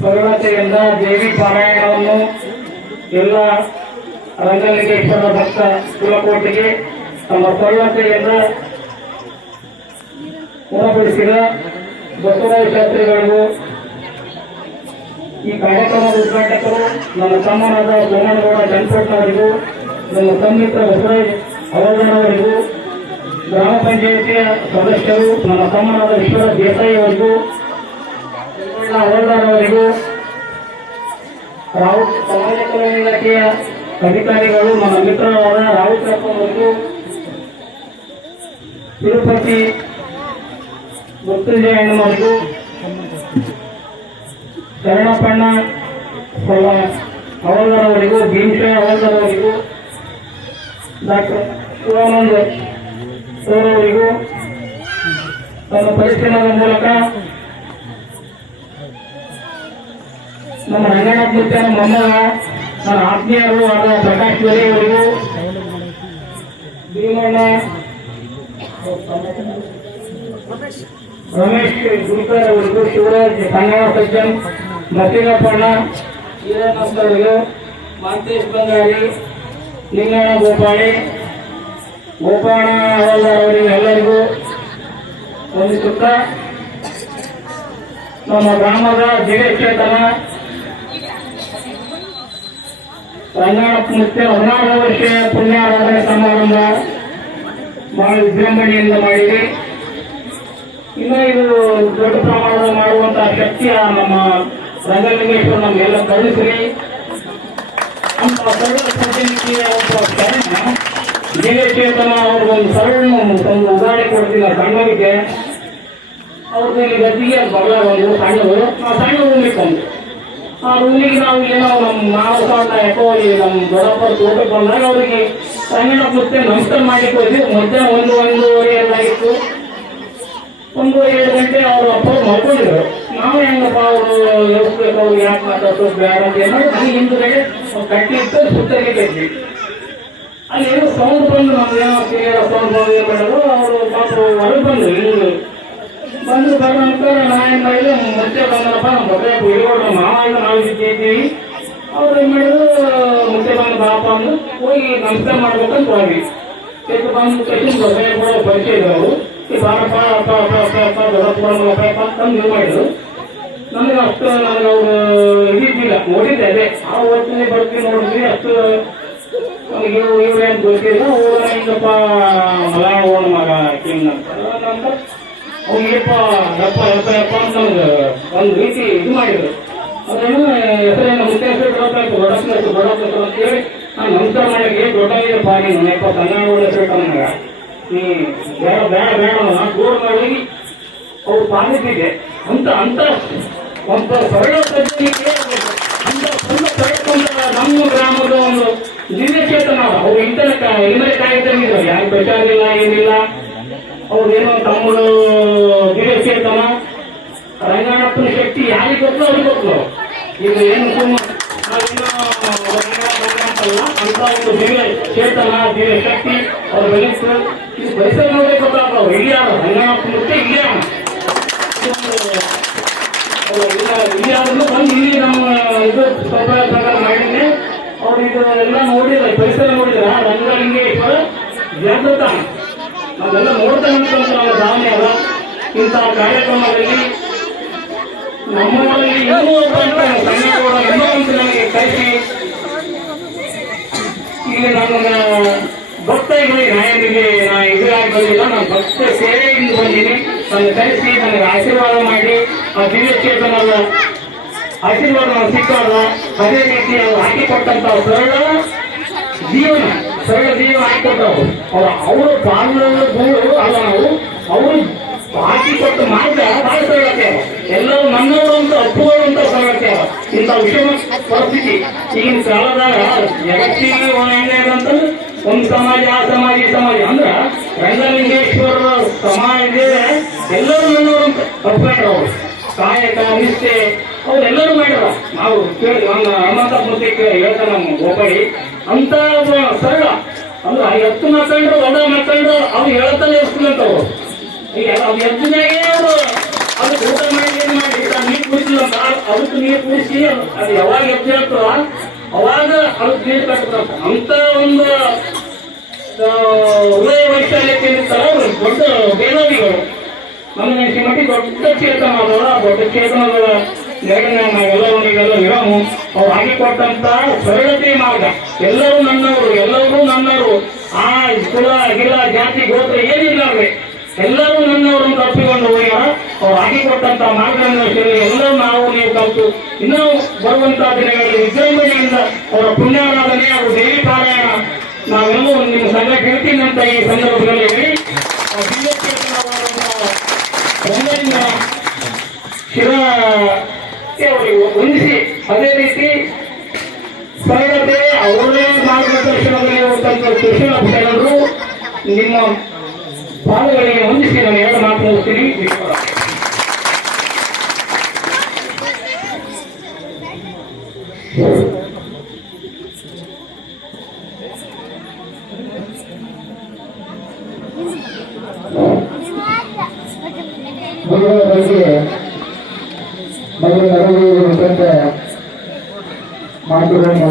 ಸರಳತೆಯಿಂದ ದೇವಿ ಪಾರಾಯಣವನ್ನು ಎಲ್ಲ ರಂಗಲಿಂಗೇಶ್ವರ ಭಕ್ತ ಕುಲಕೋಟಿಗೆ ತಮ್ಮ ಸರಳತೆಯಿಂದ ಉಣಬಡಿಸಿದ ಬಸವರಾಜ ಶಾಸ್ತ್ರಿಗಳಿಗೂ ಈ ಕಾರ್ಯಕ್ರಮದ ಉದ್ಘಾಟಕರು ನನ್ನ ತಮ್ಮನಾದ ಸೋಮನಗೌಡ ಜನಪಟ್ಟವರಿಗೂ ನನ್ನ ಸಂಮಿತ್ರ ಬಸವರಾಜ್ ಅವರ್ಧನವರಿಗೂ ಗ್ರಾಮ ಪಂಚಾಯಿತಿಯ ಸದಸ್ಯರು ನನ್ನ ತಮ್ಮನಾದ ವಿಶ್ವನಾಥ್ ದೇಸಾಯಿ ಅವರಿಗೂ ಅವರ್ಧನವರಿಗೂ ರಾವುತ್ ಸಮಾಜ ಕಲ್ಯಾಣ ಇಲಾಖೆಯ ಅಧಿಕಾರಿಗಳು ನನ್ನ ಮಿತ್ರರಾದ ರಾವುತ್ ಅವರಿಗೂ ತಿರುಪತಿ ಮೃತ್ಯುಂಜಯ ಅವರಿಗೂ ಶರಣಪ್ಪಣ್ಣ ಅವರಿಗೂ ಭೀಮಶಯ ಅವರಿಗೂ ಡಾಕ್ಟರ್ ಶಿವಾನಂದ ಅವರಿಗೂ ತನ್ನ ಪರಿಶೀಲನದ ಮೂಲಕ ನಮ್ಮ ರಂಗನಾಥ ಮುತ್ಯನ ಮೊಮ್ಮಗ ನನ್ನ ಆತ್ಮೀಯರು ಆದ ಪ್ರಕಾಶ್ ವರಿ ಅವರಿಗೂ ಭೀಮಣ್ಣ ರಮೇಶ್ ಗುರುಕರ್ ಅವರಿಗೂ ಶಿವರಾಜ್ ಕನ್ನಡ ಸಜ್ಜನ್ ಮಸಿಗಪ್ಪಣ್ಣ ಈರನಂದವರಿಗೂ ಮಾಂತೇಶ್ ಬಂಗಾರಿ ಲಿಂಗಣ್ಣ ಗೋಪಾಣ ಅವರಿಗೆ ಎಲ್ಲರಿಗೂ ವಂದಿಸುತ್ತಾ ನಮ್ಮ ಗ್ರಾಮದ ದಿವ್ಯಚೇತನ ರಂಗನಾಥ ಮುತ್ಯ 16 ವರ್ಷ ಪುಣ್ಯಾರಾಧನೆ ಸಮಾರಂಭ ಬಹಳ ವಿಜೃಂಭಣೆಯಿಂದ ಮಾಡಿದೆ. ಇನ್ನು ಇದು ದೊಡ್ಡ ಪ್ರಮಾಣದ ಮಾಡುವಂತಹ ಶಕ್ತಿಯ ನಮ್ಮ ರಂಗಲಿಂಗೇಶ್ವರ ನಮಗೆಲ್ಲ ಕರುಣಿಸಲಿ. ನಮ್ಮ ಸರ್ವ ಪ್ರತಿನಿಧಿಯ ಒಬ್ಬ ಶರಣ ದಿವ್ಯಚೇತನ ಅವ್ರಿಗೊಂದು ಸರಳ ಒಂದು ಉದಾಹರಣೆ ಕೊಡ್ತೀನಿ. ಸಣ್ಣವಿಗೆ ಅವ್ರದ್ದು ಇಲ್ಲಿ ಗದ್ದಿಗೆ ಬಹಳ ಒಂದು ಸಣ್ಣದು ಸಣ್ಣ ರೂಮಿಕೊಂಡು ಆ ರೂಮಿಗೆ ನಾವು ಏನೋ ನಾವು ಯಾಕೋ ನಮ್ಮ ದೊಡ್ಡಪ್ಪ ತೋಟಕ್ಕೆ ಬಂದಾಗ ಅವರಿಗೆ ರಂಗನಾಥ ಮುತ್ತೆ ನಮಸ್ಕಾರ ಮಾಡಿಕ್ಕೆ ಹೋದ್ವಿ. ಮಧ್ಯಾಹ್ನ 1-1:30 ಎಲ್ಲ ಇತ್ತು. 1-7 ಗಂಟೆ ಅವರು ಅಪ್ಪ ಮಾಡ್ಕೊಂಡಿದ್ರು. ನಾವು ಹೆಂಗಪ್ಪ ಅವರು ಯೋಚಿಸ್ಬೇಕು, ಅವ್ರು ಯಾಕೆ ಮಾತಾಡೋದು ಬೇಡ ಅಂತ ಏನೋ ನನಗೆ ಹಿಂದುಗಡೆ ಕಟ್ಟಿ ಇತ್ತು ಸುತ್ತಲಿಗೆ ಕಟ್ಟಿ ಅಲ್ಲಿ ಏನೋ ಸೌಂಡ್ ಬಂದು ನಮ್ಗೆ ಏನೋ ಕ್ಲಿಯರ್ ಸೌಂಡ್ ಬಂದು ಏನು ಮಾಡೋದು ಅವರು ಪಾಪ ಹೊರಗೆ ಬಂದರು. ಹಿಂಗೆ ಬಂದು ಬರೋ ನಂತರ ನಾನು ಏನು ಮಾಡಿದ್ರೆ ಮುಂಚೆ ಬಂದ್ರಪ್ಪ ನಮ್ಮ ಮದುವೆ ಹಿಡಿಯೋಣ ಮಾವ ಇಲ್ಲ ನಾವು ಇದ್ದೀವಿ. ಅವ್ರು ಏನು ಮಾಡಿದ್ರು ಮುಂಚೆ ಬಂದು ಬಾಪ ಅಂದು ಹೋಗಿ ನಮಸ್ಕಾರ ಮಾಡ್ಬೇಕಂತ ಹೋಗಿ ಎಷ್ಟು ಬಂದು ಕಟ್ಟಿನ ಮದುವೆ ಕೂಡ ಪರಿಚಯ ಇದ್ದವರು ಈ ಬಾರಪ್ಪ ಅಪ್ಪ ಅಪ್ಪ ಅಪ್ಪ ಅಪ್ಪ ದೊಡ್ಡಪ್ಪ ಅಪ್ಪ ಅಂತಂದು ಇದು ಮಾಡಿದ್ರು. ನನಗೆ ಅಷ್ಟು ನನಗೆ ಅವರು ಇದಿದ್ದಿಲ್ಲ, ನೋಡಿದ್ದೆ ಅದೇ ಆ ಓದ್ತೀನಿ ಬರ್ತೀನಿ ನೋಡಿದ್ವಿ. ಅಷ್ಟು ನನಗೆ ಇವ್ರೇನು ಗೊತ್ತಿಲ್ಲ. ಓಣ ಹಿಂಗಪ್ಪ ಮಲ ಓಣ ಮಗ ಹಿಂಗ ಅಂತ ಅವ್ನಿಗೆಪ್ಪ ಯಪ್ಪ ಯಪ್ಪ ಯಪ್ಪ ಅಂತ ನಮ್ಗೆ ಒಂದು ರೀತಿ ಇದು ಮಾಡಿದ್ರು. ಅದೇನು ಹೆಸರೇನು ಮುಖ್ಯ ಹೆಸರು ದೊಡ್ಡಪ್ಪ ಅಂತೇಳಿ ನಾನು ನಮಸ್ಕಾರ ಮಾಡಕ್ಕೆ ದೊಡ್ಡ ಇದೆಯಪ್ಪ ನೀನು ಯಪ್ಪ ಕನ್ನಡ ಹೆಸರು ನನಗ ನೀ ಬೇಡ ಬೇಡ ಬೇಡ ನಾನು ದೂರ ಮಾಡಿ ಅವ್ರು ಪಾಲಿಸಿದೆ ಅಂತ ಒಂದು ಸರಳ ಸಜ್ಜನಿಗೆ ಅಂತ ಸಣ್ಣ ಪಡೆದುಕೊಂಡ ನಮ್ಮ ಗ್ರಾಮದ ಒಂದು ದಿವ್ಯಚೇತನ ಅವ್ರು ಇಂತನಕ ಇಲ್ಲೇ ಕಾಯ್ತಿದ್ರು. ಯಾರು ಬೇಕಾಗಿಲ್ಲ ಏನಿಲ್ಲ. ಅವ್ರೇನೋ ತಮ್ಮಗಳು ದಿವ್ಯಚೇತನ ರಂಗನಾಥನ ಶಕ್ತಿ ಯಾರಿಗೆ ಗೊತ್ತೋ ಅವ್ರಿಗೆ ಗೊತ್ತು. ಈಗ ಏನು ನಾವೇನೋ ಅಂತಲ್ಲ ಅಂತ ಒಂದು ದಿವ್ಯ ಚೇತನ ದಿವ್ಯ ಶಕ್ತಿ ಅವ್ರ ಬೆಳೆಸು ಇದು ಪರಿಸರ ನೋಡಬೇಕು ಗೊತ್ತಾಗ ಅವ್ರು ಇಲ್ಲಿಯಾರ ರಂಗನಾಥ ಮುತ್ತೆ ಇಲ್ಲಿಯಾರ ಇಲ್ಲಿಯಾದ್ರೂ ಬಂದು ಇಲ್ಲಿ ನಮ್ಮ ಇದು ಸೌಕರ್ಯ ಪ್ರಕಾರ ಮಾಡಿದ್ದೆ. ಅವ್ರು ಇದು ಎಲ್ಲ ನೋಡಿಲ್ಲ, ಪರಿಸರ ನೋಡಿದ್ರ ರಂಗಲಿಂಗೇಶ್ವರ ಜಾಗೃತ ನಾವೆಲ್ಲ ನೋಡ್ತಾ ಇರ್ತಂತ ನಮ್ಮ ಭಾವನೆ ಅಲ್ಲ. ಇಂತಹ ಕಾರ್ಯಕ್ರಮದಲ್ಲಿ ನಮ್ಮಲ್ಲಿ ಇನ್ನೂ ಇನ್ನೊಂದು ನನಗೆ ಕಳಿಸಿ ಇಲ್ಲಿ ನನ್ನ ಭಕ್ತರಿಗೆ ನಾಯನಿಗೆ ನಾ ಎದುರಾಗಿ ಬಂದಿಲ್ಲ. ನಾನು ಭಕ್ತ ಸೇವೆಯಿಂದ ಬಂದೀನಿ. ನನ್ನ ಕಳಿಸಿ ನನಗೆ ಆಶೀರ್ವಾದ ಮಾಡಿ ಆ ದಿವ್ಯಚೇತನದ ಆಶೀರ್ವಾದ ಸಿಕ್ಕಾಗ ಅದೇ ರೀತಿ ಅವರು ಹಾಕಿಕೊಟ್ಟಂತ ಸರಳ ಜೀವನ ಹಾಕಿಕೊಟ್ಟವು ಅವರು ಪಾಲನೆ ಗೂಡು ಅಲ್ಲ. ನಾವು ಅವರು ಹಾಕಿಕೊಟ್ಟು ಮಾತ್ರ ಬಹಳ ಸರಳತೆ ಎಲ್ಲರೂ ನನ್ನವರು ಅಂತ ಅಪ್ಪುಗಳು ಅಂತ ಸರಳತೆ ಇಂಥ ವಿಷಮ ಪರಿಸ್ಥಿತಿ ಈಗಿನ ಕಾಲದಾಗ ಜಗತ್ತಿಗೆ ಅಂತಂದ್ರೆ ಒಂದು ಸಮಾಜ ಆ ಸಮಾಜ ಈ ಸಮಾಜ ಅಂದ್ರ ರಂಗಲಿಂಗೇಶ್ವರ ಸಮಾಜ ಎಲ್ಲರೂ ನನ್ನವರು ಅಂತ ಅಪ್ಕೊಂಡ್ರು. ಅವರು ಕಾಯಕ ನಿಷ್ಠೆ ಅವ್ರೆಲ್ಲರೂ ಮಾಡ್ಯಾರ. ನಾವು ಕೇಳಿ ನನ್ನ ಹನುಮಂತ ಮೂರ್ತಿಗೆ ಹೇಳ್ತಾನೆ ನಮ್ಮ ಗೋಪಾಳಿ ಅಂತ ಸರಳ ಅಂದ್ರೆ ಎತ್ತು ಮಾಡ್ಕೊಂಡ್ರು ಒಡ ಮಾಡ್ಕೊಂಡ್ರು ಅವ್ರು ಹೇಳ್ತಾನೆ ಎಷ್ಟು ಅಂತವ್ರು ಈಗ ಅದು ಎತ್ತಿನಾಗೆ ಅವರು ಅದು ಊಟ ಮಾಡಿ ಏನು ಮಾಡಿ ಕುಡಿಸಿಲ್ಲ ಅದಕ್ಕೆ ನೀರು ಕುಡಿಸಿ ಅದು ಯಾವಾಗ ಎದ್ದೇಳ್ತೋ ಅವಾಗ ಅದಕ್ಕೆ ನೀರು ಕಟ್ಟಬೇಕಂತ ಅಂತ ಒಂದು ಉದಯ ವೈಶಾಲ್ಯತೆ ಇರ್ತಾರ ಅವ್ರು ದೊಡ್ಡ ಬೇನಾದಿಗಳು ನಮ್ಮ ಮಟ್ಟಿ ದೊಡ್ಡ ಚೇತನ ಅದಲ್ಲ ದೊಡ್ಡ ಚೇತನದ ನಾವೆಲ್ಲವರಿಗೆಲ್ಲ ಇರಾಮು ಅವ್ರು ಹಾಗೆ ಕೊಟ್ಟಂತ ಸರಳತೆ ಮಾರ್ಗ ಎಲ್ಲರೂ ನನ್ನವರು ಆ ಕುಲ ಗಿಲ ಜಾತಿ ಗೋತ್ರ ಏನಿಲ್ಲ ಅವ್ರಿಗೆ ಎಲ್ಲರೂ ನನ್ನವರನ್ನು ತಪ್ಪಿಕೊಂಡು ಹೋಗ್ಯಾರ ಅವ್ರು ಹಾಗೆ ಕೊಟ್ಟಂತ ಮಾರ್ಗವನ್ನು ಎಲ್ಲರೂ ನಾವು ನೀವು ಕಲಿತು ಇನ್ನೂ ಬರುವಂತಹ ದಿನಗಳಲ್ಲಿ ವಿಜೃಂಭಣೆಯಿಂದ ಅವರ ಪುಣ್ಯಾರಾಧನೆ ಹಾಗೂ ದೇವಿ ಪಾರಾಯಣ ನಾವೆಲ್ಲೂ ನಿಮ್ಮ ಸಂಘ ಹೇಳ್ತೀನಿ ಅಂತ ಈ ಸಂದರ್ಭದಲ್ಲಿ ಹೇಳಿ ಶಿವಕ್ಕೆ ಅವರಿಗೆ ಹೊಂದಿಸಿ ಅದೇ ರೀತಿ ಸರಳತೆ ಅವರೇ ಮಾರ್ಗದರ್ಶನದಲ್ಲಿ ಹೋಗ್ತಂತ ಶಿಕ್ಷಣ ಜನರು ನಿಮ್ಮ ಪಾದಗಳಿಗೆ ಹೊಂದಿಸಿ ನಾನು ಎರಡು ಮಾತನಾಡುತ್ತೀನಿ. ಮಾತುಗಳನ್ನು